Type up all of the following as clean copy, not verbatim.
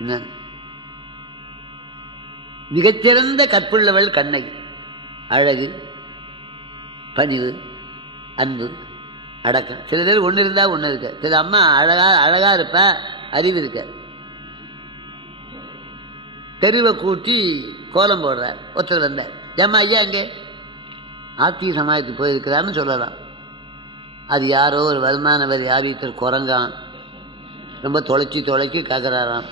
என்ன மிகச்சிறந்த கற்புள்ளவள் கண்ணகி. அழகு, பணிவு, அன்பு, அடக்கம். சில பேர் ஒன்று இருந்தா ஒன்று இருக்க. சில அம்மா அழகா இருப்ப, அறிவு இருக்க. தெருவை கூட்டி கோலம் போடுறார். ஒருத்தர் வந்தார், ஏம்மா ஐயா அங்கே ஆத்திய சமாயத்துக்கு போயிருக்கிறான்னு சொல்லலாம். அது யாரோ ஒரு வருமான வரி ஆபீசர் குரங்கான் ரொம்ப தொலைச்சி கேட்குறாராம்.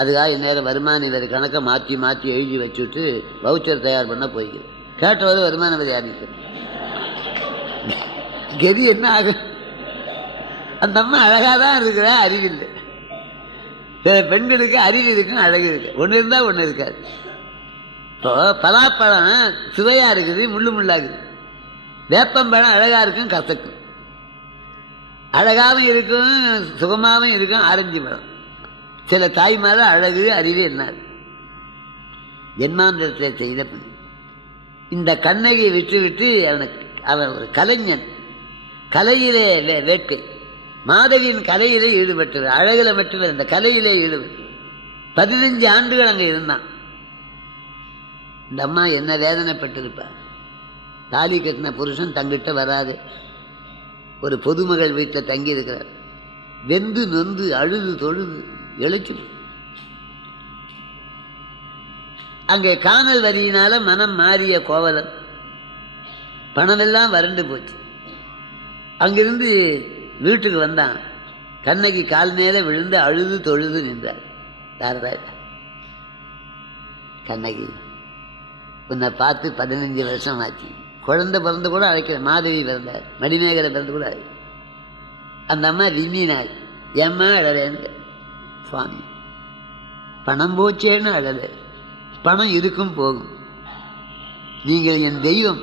அதுக்காக இந்நேரம் வருமான வரி கணக்கை மாற்றி எழுதி வச்சுட்டு வவுச்சர் தயார் பண்ண போய்க்குது. கேட்டவர் வருமான வரி ஆபீசர். கெதி என்ன ஆகும்? அந்த அம்மா அழகாக தான் இருக்கிறா, அறிவில்லை. சில பெண்களுக்கு அறிவு இருக்கும், அழகு இருக்கு. ஒன்று இருந்தால் ஒன்று இருக்காது. இப்போ பலாப்பழம் சுவையாக இருக்குது, முள்ளாகுது. வேப்பம்பழம் அழகாக இருக்கும், கசக்கும். அழகாகவும் இருக்கும், சுகமாகவும் இருக்கும் ஆரஞ்சு பழம். சில தாய்மார அழகு அறிவு என்ன ஜென்மாந்திரத்தை செய்த பண்ணி இந்த கண்ணகியை விட்டு அவன் ஒரு கலைஞன். கலையிலே வேட்கை. மாதவியின் கலையிலே ஈடுபட்டு, அழகுல மட்டும் இந்த கலையிலே ஈடுபட்டு 15 ஆண்டுகள் அங்கே இருந்தான். இந்த அம்மா என்ன வேதனைப்பட்டிருப்பார். தாலி கட்டின புருஷன் தங்கிட்ட வராது. ஒரு பொதுமகள் வீட்டில் தங்கி இருக்கிறார். வெந்து நொந்து அழுது தொழுது எழுச்சி. அங்கே காணல் வரியினால மனம் மாறிய கோவலன். பணமெல்லாம் வறண்டு போச்சு. அங்கிருந்து வீட்டுக்கு வந்தான். கண்ணகி கால் மேல விழுந்து அழுது தொழுது நின்றார். யாரராஜா, கண்ணகி உன்னை பார்த்து 15 வருஷம் ஆச்சு. குழந்தை பிறந்து கூட அழைக்கிற. மாதவி பிறந்தார், மணிமேகலை பிறந்து கூட அழை. அந்த அம்மா விம்மினாள். ஏம்மா அழறேன்னு. சுவாமி, பணம் போச்சேன்னு அழல. பணம் இருக்கும் போகும். நீங்கள் என் தெய்வம்.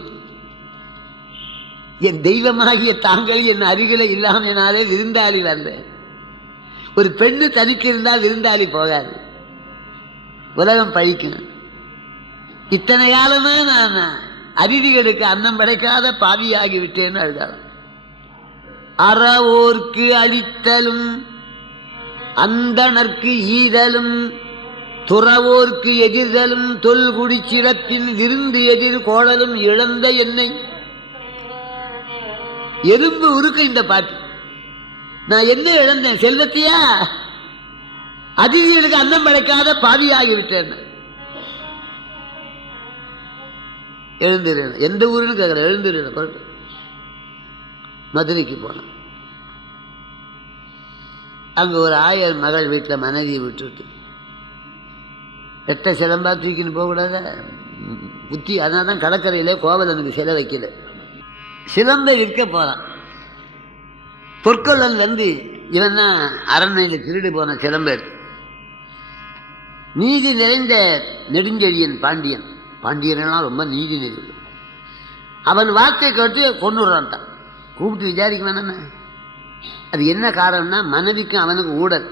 என் தெய்வமாகிய தாங்கள் என் அருகில இல்லாமனாலே விருந்தாளி வந்தேன். ஒரு பெண்ணு தனிக்கு இருந்தால் விருந்தாளி போகாது, உலகம் பழிக்கும். இத்தனை காலமா நான் அதிதிகளுக்கு அன்னம் படைக்காத பாவியாகி விட்டேன்னு அழுதாலும். அறவோர்க்கு அளித்தலும் அந்தணர்க்கு ஈதலும் துறவோர்க்கு எதிர்தலும் தொல்குடி சிறப்பின் விருந்து எதிர் கோடலும் இழந்த என்னை. எறும்பு உருக்க இந்த பாட்டு. நான் என்ன இழந்தேன்? செல்வத்தையா? அதிதிகளுக்கு அன்னம் படைக்காத பாவியாகிவிட்டேன். எழுந்துறேன். எந்த ஊருன்னு கேட்கிறேன். எழுந்துறேன். மதுரைக்கு போனேன். அங்க ஒரு ஆயர் மகள் வீட்டில் மனைவியை விட்டுட்டு ரெட்டை சிலம்பா தூக்கின்னு போகக்கூடாத புத்தி. அதனால தான் கடற்கரையிலே கோவலனுக்கு சிலை வைக்கல. சிலம்பை விற்க போறான். பொற்கொள்ளல் வந்து இவன் தான் அரண்மனையில் திருடி போன சிலம்பை எடுத்து. நீதி நிறைந்த நெடுஞ்செழியன் பாண்டியன். பாண்டியன்லாம் ரொம்ப நீதி நெறி. அவன் வார்த்தை கேட்டு கொண்டுறான்ட்டான். கூப்பிட்டு விசாரிக்க வேணாமே. அது என்ன காரணம்னா, மனைவிக்கும் அவனுக்கு ஊழல்.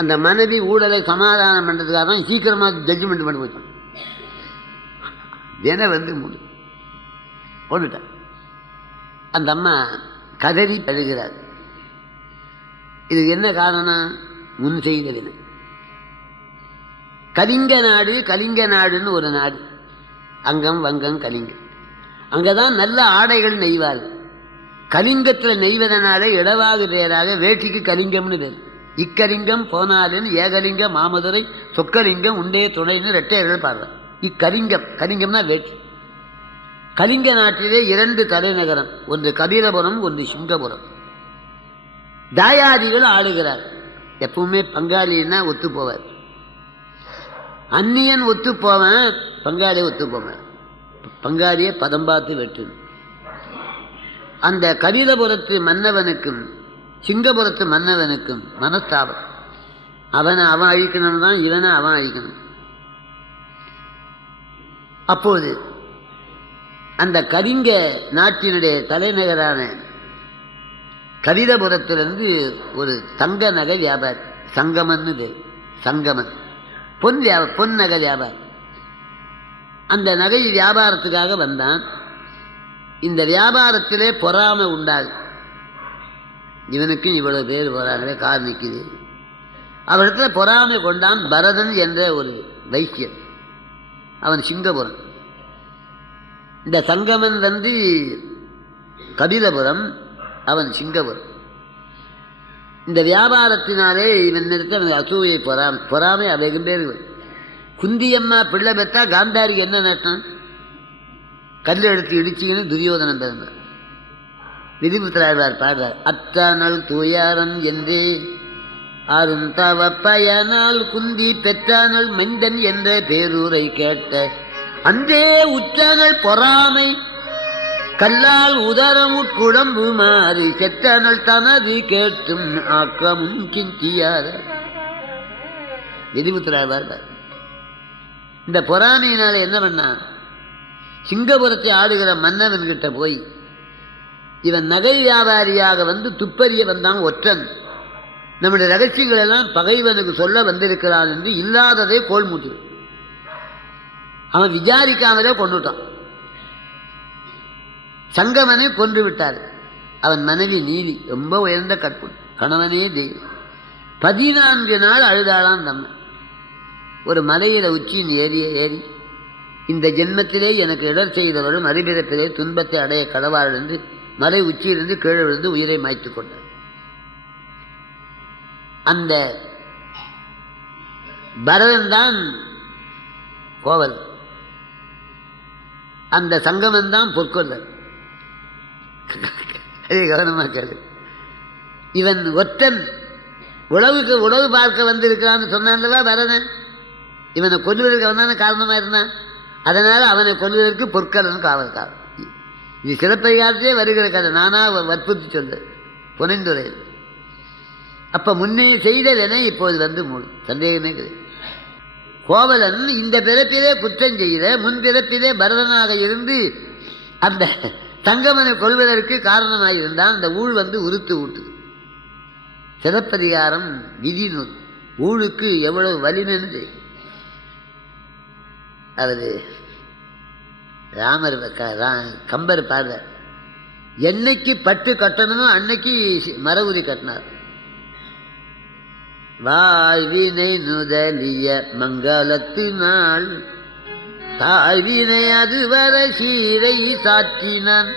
அந்த மனைவி ஊழலை சமாதானம் பண்றதுக்காக தான் சீக்கிரமா ஜட்ஜ்மெண்ட் பண்ணி போச்சான். தின வந்து கொண்டுட்டான். அந்த அம்மா கதறி அழுகிறார். இதுக்கு என்ன காரணம்? முன் செய்த வினை. கலிங்க நாடுன்னு ஒரு நாடு. அங்கம் வங்கம் கலிங்கம். அங்கதான் நல்ல ஆடைகள் நெய்வாள். கலிங்கத்தில் நெய்வதனால இடவாகு பேராக வேட்டிக்கு கலிங்கம்னு பேர். இக்கலிங்கம் போனாலும் ஏகலிங்க மாமதுரை சொக்கலிங்கம் உண்டே துணைன்னு ரெட்டையர்கள் பாடுறார். கலிங்கம்னா வேட்டி. கலிங்க நாட்டிலே 2 தலைநகரம். ஒன்று கபீரபுரம், ஒன்று சிங்கபுரம். தாயாதிகள் ஆளுகிறார். எப்பவுமே பங்காளின்னா ஒத்து போவார். அந்நியன் ஒத்து போவன், பங்காளியை ஒத்து போவன். பங்காளியை பதம் பார்த்து வெட்டு. அந்த கபீரபுரத்து மன்னவனுக்கும் சிங்கபுரத்து மன்னவனுக்கும் மனஸ்தாபம். அவன் அழிக்கணும் தான், இவனை அவன் அழிக்கணும். அப்போது அந்த கலிங்க நாட்டினுடைய தலைநகரான கபீரபுரத்திலிருந்து ஒரு தங்க நகை வியாபாரி, சங்கமன்னு பேர். சங்கமன் பொன் நகை வியாபாரி. அந்த நகை வியாபாரத்துக்காக வந்தான். இந்த வியாபாரத்திலே பொறாமை உண்டாது. இவனுக்கும் இவ்வளவு பேர் போறாங்களே, கார் நிற்குது, அவரிடத்துல பொறாமை கொண்டான் பரதன் என்ற ஒரு வைசியன். அவன் சிங்கபுரம். இந்த சங்கமன் வந்து கபிலபுரம், அவன் சிங்கபுரம். இந்த வியாபாரத்தினாலே இவன் நிறுத்த அவன் அசூயை பொறாமை வெகு பேர். குந்தியம்மா பிள்ளை பெற்றா காந்தாரிக்கு என்ன நட்டான்? கல் எடுத்து இடிச்சிங்கன்னு துரியோதனன் பிறந்தார். விதிபுத்திராழ்வார் பாடுறார், அத்தானல் தூயாரன் என்றே அருந்தவ பயனால் குந்தி பெற்றானல் மைந்தன் என்ற பேரூரை கேட்ட அன்றே உற்றானல் பொறாமை கல்லால் உதரம் உட்குடம்பு மாறி செற்றானல் தனது கேட்டும் ஆக்கமும் கிந்தியாத. விதிபுத்திராழ்வார் இந்த பொறாமையினால என்ன பண்ணா, சிங்கபுரத்தை ஆடுகிற மன்னவன் கிட்ட போய் இவன் நகை வியாபாரியாக வந்து துப்பறிய வந்தான் ஒற்றன். நம்முடைய ரகசியங்கள் எல்லாம் பகைவனுக்கு சொல்ல வந்திருக்கிறான் என்று இல்லாததை கோல் மூட்டு அவன் விசாரிக்காமலே கொண்டுட்டான். சங்கமனை கொன்று விட்டார். அவன் மனைவி நீதி, ரொம்ப உயர்ந்த கற்பு, கணவனே தெய்வம். 14 நாள் அழுதாளான் நம்ம. ஒரு மலையில உச்சியின் ஏறி இந்த ஜென்மத்திலே எனக்கு இடர் செய்தவரும் அறிவிடத்திலே துன்பத்தை அடைய கடவாள் என்று மலை உச்சியிலிருந்து கீழே விழுந்து உயிரை மாய்த்துக் கொண்டார். அந்த பரதன் தான் கோவல், அந்த சங்கமன் தான் பொற்கொள்ளல். கவனமா கேளு. இவன் ஒற்றன் உழவு பார்க்க வந்திருக்கிறான்னு சொன்னான்லவா பரதன். இவனை கொல்லுவதற்கு அவன் தானே காரணமா இருந்தான். அதனால அவனை கொல்வதற்கு பொற்கலன் காவல். இது சிலப்பதிகாரத்திலே வருகிற கதை, நானா வற்புறுத்தி சொல்ல புனைந்துரையில். அப்ப முன்னே செய்த வினை இப்போது வந்து மூடும், சந்தேகமே கிடையாது. கோவலன் இந்த பிறப்பிலே குற்றம் செய்த முன்பிறப்பிலே பரதனாக இருந்து அந்த சங்கமனை கொள்வதற்கு காரணமாயிருந்தான். அந்த ஊழ் வந்து உறுத்து ஊட்டுது. சிலப்பதிகாரம் விதி நூல். ஊழுக்கு எவ்வளவு வலிமைன்னு அவரு ராமர் கம்பர் பாடுற, என்னைக்கு பட்டு கட்டணுமோ அன்னைக்கு மரவுரி கட்டினார். வாழ்வினை நுதலிய மங்களத்து நாள் தாழ்வினை அதுவர சீரை சாற்றினான்.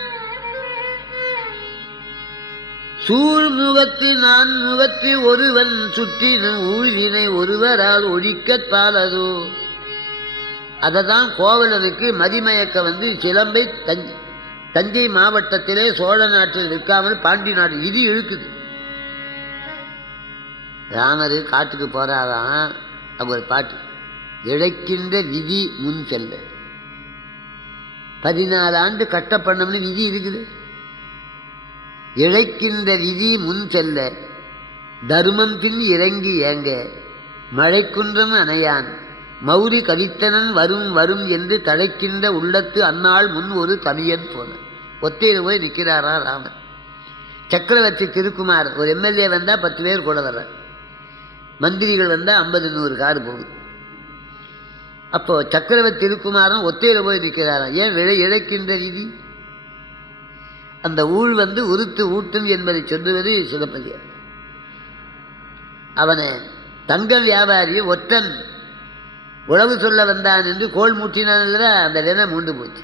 சூழ்முகத்து நான் முகத்து ஒருவன் சுற்றினும் ஊழ்வினை ஒருவரால் ஒழிக்கற் பாலதோ. அததான் கோவலனுக்கு மதிமயக்க வந்து சிலம்பை தஞ்சை மாவட்டத்திலே சோழ நாட்டில் நிற்காமல் பாண்டி நாடு இது இழுக்குது. ராமர் காட்டுக்கு போறாராம். அப்ப ஒரு பாட்டு, இழைக்கின்ற விதி முன் செல்ல. 14 ஆண்டு கட்ட பண்ணம்னு விதி இருக்குது. இழைக்கின்ற விதி முன் செல்ல தர்மம் பின் இறங்கி ஏங்க மழைக்குன்றம் அணையான் மௌரி கவித்தனன் வரும் வரும் என்று தழைக்கின்ற உள்ளத்து அந்நாள் முன் ஒரு தமியன் போல. ஒத்தையில் போய் நிற்கிறாரா ராமன். சக்கரவர்த்தி திருக்குமார் ஒரு எம்எல்ஏ வந்தா 10 பேர் கூட வர்ற, மந்திரிகள் வந்தா 50-100 கார் போகுது. அப்போ சக்கரவர்த்தி திருக்குமாரன் ஒத்தையில போய் நிற்கிறாரா. ஏன் இழைக்கின்ற விதி, அந்த ஊழ் வந்து உறுத்து ஊட்டும் என்பதை சொல்லுவது சிலப்பதிகாரம். அவனை தங்க வியாபாரி ஒற்றன் உழவு சொல்ல வந்தான் என்று கோல் மூட்டினான். அந்த வினை மூண்டு போச்சு.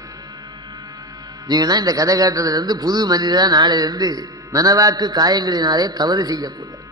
நீங்கன்னா இந்த கதை காட்டுறதுலேருந்து புது மனிதராக நாளையிலிருந்து மனவாக்கு காயங்களினாலே தவறு செய்யக்கூடாது.